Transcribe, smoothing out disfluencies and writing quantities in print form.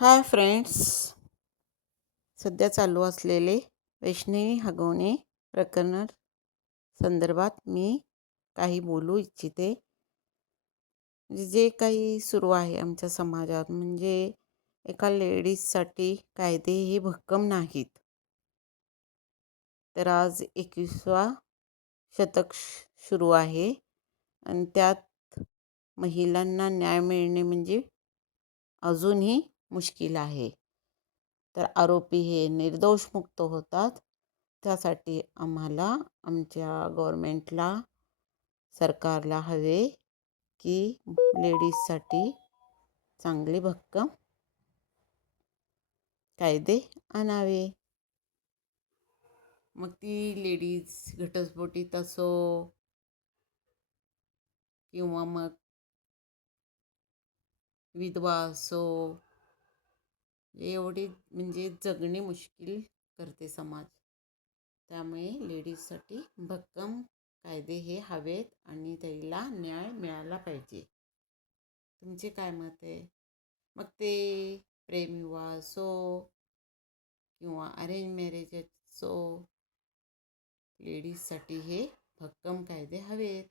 Hi friends. सध्या चालू असलेले वैष्णवी हगवणे प्रकरण संदर्भात मी काही बोलू इच्छिते. म्हणजे जे काही सुरू आहे आमच्या समाजात, म्हणजे एका लेडीजसाठी कायदे हे भक्कम नाहीत. तर आज 21वा शतक सुरू आहे आणि त्यात महिलांना न्याय मिळणे म्हणजे अजूनही मुश्किल आहे. तर आरोपी हे निर्दोष मुक्त होतात. त्यासाठी आम्हाला आमच्या गव्हर्मेंटला, सरकारला हवे की लेडीजसाठी चांगले भक्कम कायदे आणावे. मग ती लेडीज घटस्फोटीत असो किंवा मग विधवा असो, एवढी म्हणजे जगणे मुश्किल करते समाज. त्यामुळे लेडीजसाठी भक्कम कायदे हे हवेत आणि त्याला न्याय मिळाला पाहिजे. तुमचे काय मत आहे? मग ते प्रेमविवाह असो किंवा अरेंज मॅरेज असो, लेडीजसाठी हे भक्कम कायदे हवेत.